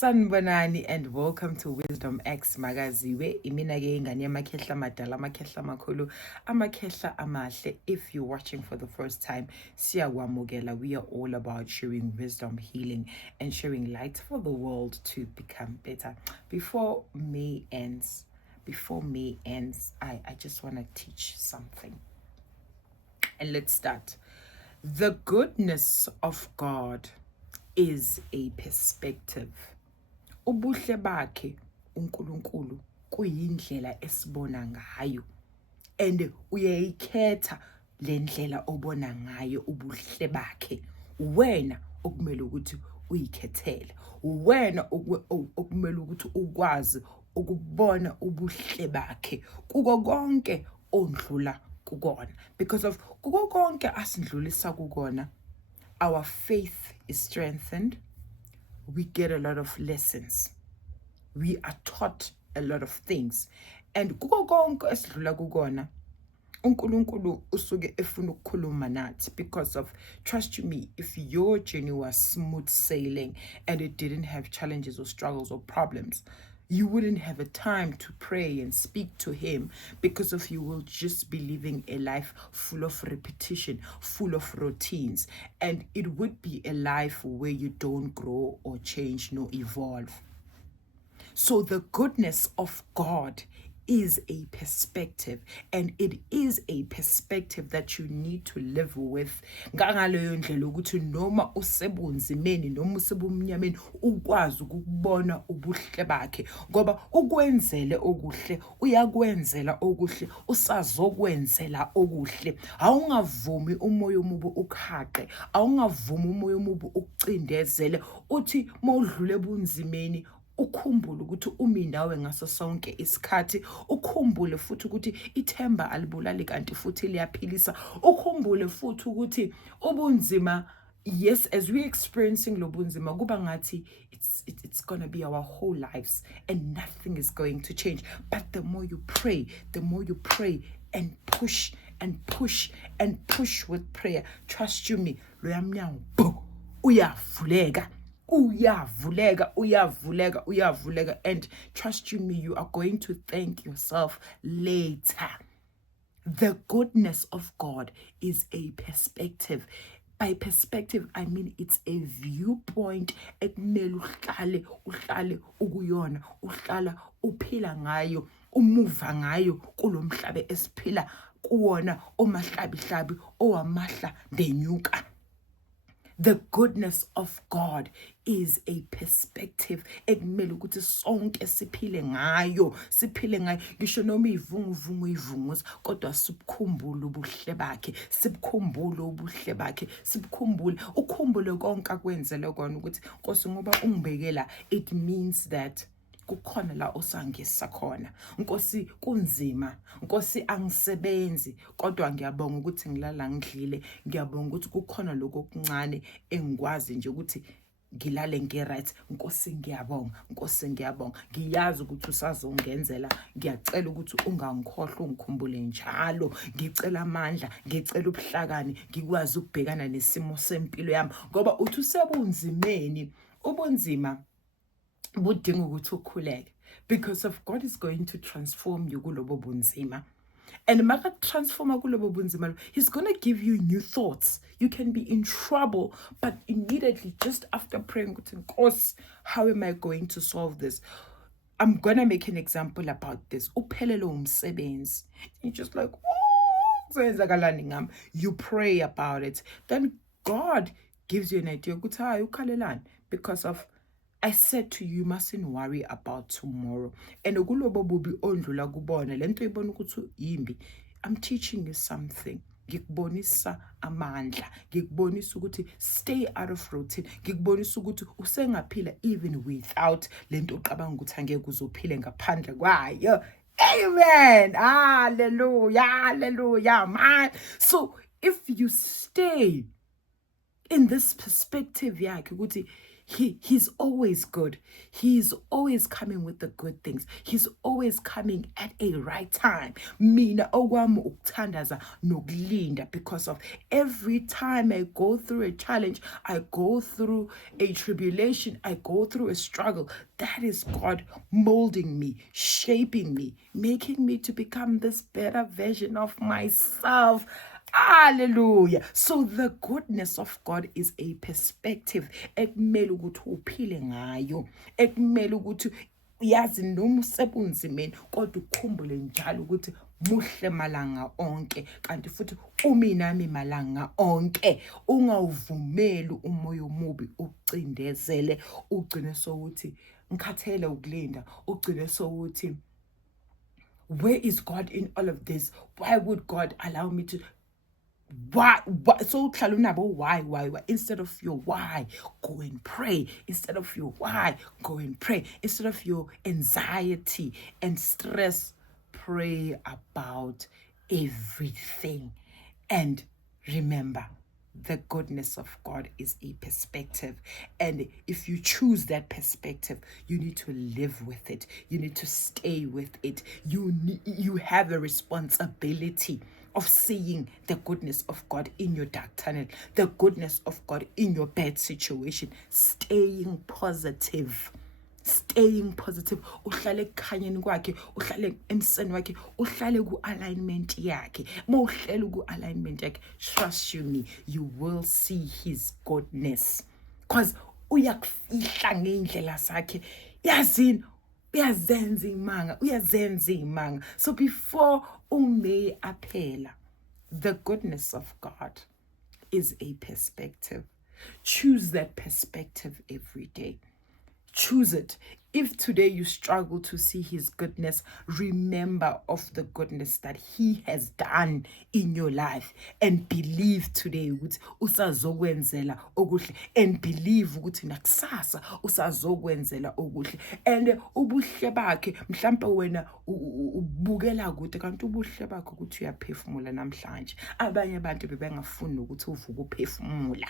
Sanibonani and welcome to Wisdom X Magaziwe. Imina ke ingane yamakhehla madala, amakhehla amakhulu, amakhehla amahle. If you're watching for the first time, siyakwamukela. We are all about sharing wisdom, healing, and sharing light for the world to become better. Before May ends, I just want to teach something. And let's start. The goodness of God is a perspective. Ubuhle bakhe uNkulunkulu kuyindlela esibona ngayo, and uyayikhetha le ndlela obona ngayo ubuhle bakhe. Wena okumele ukuthi uyikhethele, wena okumele ukuthi ukwazi ukubona ubuhle bakhe kuko konke ondlula kukona, because of kuko konke asindlulisa kukona, our faith is strengthened. We get a lot of lessons. We are taught a lot of things. And kuko konke esidlula kukona, uNkulunkulu usuke efuna ukukhuluma nathi, because of, trust you me, if your journey was smooth sailing and it didn't have challenges or struggles or problems, you wouldn't have a time to pray and speak to him, because of you will just be living a life full of repetition, full of routines, and it would be a life where you don't grow or change nor evolve. So the goodness of God is a perspective, and it is a perspective that you need to live with. Ngaleyo ndlela ukuthi noma usebunzimeni noma usebumnyameni ukwazi ukubona ubuhle bakhe, ngoba ukwenzele okuhle uyakwenzela okuhle, usazokwenzela okuhle. Awungavumi umoya omubi ukhaqe, awungavumi umoya omubi ukucindezele. Uthi mawudlule ebunzimeni ukhumbule ukuthi umi nawe ngaso sonke isikhathi, ukhumbule futhi ukuthi ithemba alibulali kanti futhi liyaphilisa, ukhumbule futhi ukuthi ubunzima, yes, as we experiencing lo bunzima kuba ngathi it's going to be our whole lives and nothing is going to change. But the more you pray and push and push and push with prayer, trust you me, lo yamnyango uyavuleka. Uyavuleka, and trust you me, you are going to thank yourself later. The goodness of God is a perspective. By perspective, I mean it's a viewpoint ekumele uhlale ukuyona, uhlala uphila ngayo, umuva ngayo kulo mhlabe esiphila kuwona omahlabihlabi owamahla ndenyuka. The goodness of God is a perspective ekumele ukuthi sonke siphile ngayo. Ngisho noma ivunguza, kodwa sibukhumbule ubuhle bakhe, ukhumbule konke akwenzele kona, ukuthi Nkosi ngoba ungibekela, it means that kukhona la osangisa khona. Nkosi kunzima, Nkosi angisebenzi, kodwa ngiyabonga ukuthi ngilala ngidlile, ngiyabonga ukuthi kukhona lokho okuncane engikwazi nje ukuthi ngilale nge-right. Nkosi ngiyabonga, ngiyazi ukuthi usazongenzela. Ngiyacela ukuthi ungangikhohlwa, ungikhumbule njalo. Ngicela amandla, ngicela ubuhlakani, ngikwazi ukubhekana nesimo sempilo yami, ngoba uthi usebunzimeni, ubunzima budinga ukuthi ukhuleke, because of God is going to transform you kulobo bunzima. And maka transforma kulobo bunzima, he's going to give you new thoughts. You can be in trouble, but immediately just after praying, Nkosi, how am I going to solve this? I'm going to make an example about this. Uphelelo umsebenzi. You're just like, you pray about it. Then God gives you an idea, because of, I said to you, you mustn't worry about tomorrow. And I'm teaching you something. Ngikubonisa amandla, ngikubonisa ukuthi stay out of routine, ngikubonisa ukuthi usengaphila even without lento oqabanga ukuthi angeke uzophile ngaphandle kwayo. Amen. Hallelujah, man. So if you stay in this perspective yakhe ukuthi He's always good. He's always coming with the good things. He's always coming at a right time. Mina okwami ukuthandaza nokulinda, because of every time I go through a challenge, I go through a tribulation, I go through a struggle, that is God molding me, shaping me, making me to become this better version of myself. Hallelujah. So the goodness of God is a perspective ekumele ukuthi uphile ngayo, ekumele ukuthi yazi noma usebunzimeni kodwa ukhumbule njalo ukuthi muhle malanga onke, kanti futhi uminami malanga onke. Ungawuvumeli umoya omubi ucindezele, ugcine sokuthi ngikhathele ukulinda, ugcine sokuthi where is God in all of this? Why would God allow me to? Why? So why? Instead of your why, go and pray. Instead of your why, go and pray. Instead of your anxiety and stress, pray about everything. And remember, the goodness of God is a perspective. And if you choose that perspective, you need to live with it. You need to stay with it. You have a responsibility of seeing the goodness of God in your dark tunnel, the goodness of God in your bad situation, staying positive. Staying positive, uhlale ekukhanyeni kwakhe, uhlale emseni wakhe, uhlale ku-alignment yakhe. Mawuhlele ku-alignment yakhe, trust me, you will see his goodness, because uyakufihla ngendlela zakhe. Yazini uyazenza imanga. So before ume aphela, the goodness of God is a perspective. Choose that perspective every day. Choose it. If today you struggle to see his goodness, remember of the goodness that he has done in your life, and believe today ukuthi usazokwenzela okuhle, and believe ukuthi nakusasa usazokwenzela okuhle. And ubuhle bakhe mhlambe wena ubukela kude, kanti ubuhle bakhe ukuthi uyaphefumula namhlanje. Abanye abantu bebengafuni ukuthi uvuke uphefumula.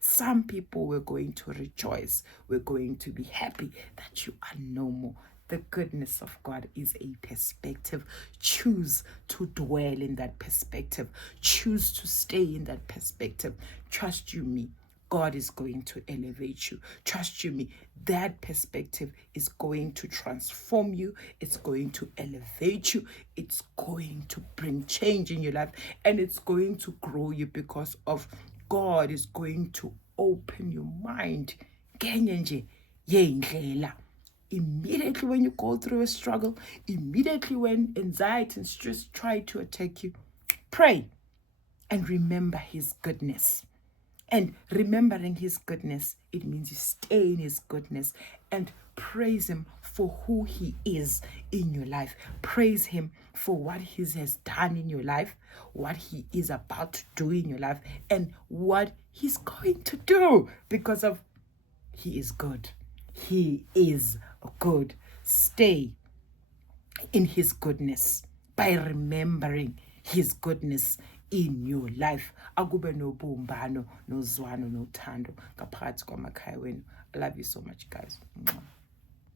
Some people were going to rejoice. We're going to be happy that you are no more. The goodness of God is a perspective. Choose to dwell in that perspective. Choose to stay in that perspective. Trust you me, God is going to elevate you. Trust you me, that perspective is going to transform you. It's going to elevate you. It's going to bring change in your life, and it's going to grow you, because of God is going to open your mind. Immediately when you go through a struggle, immediately when anxiety and stress try to attack you, pray and remember his goodness. And remembering his goodness, it means you stay in his goodness and praise him for who he is in your life. Praise him for what he has done in your life, what he is about to do in your life, and what he's going to do, because of he is good. He is good. Stay in his goodness by remembering his goodness in your life. Akube nobumbano, nozwano, nothando ngaphakathi kwamakhaya wenu. I love you so much, guys.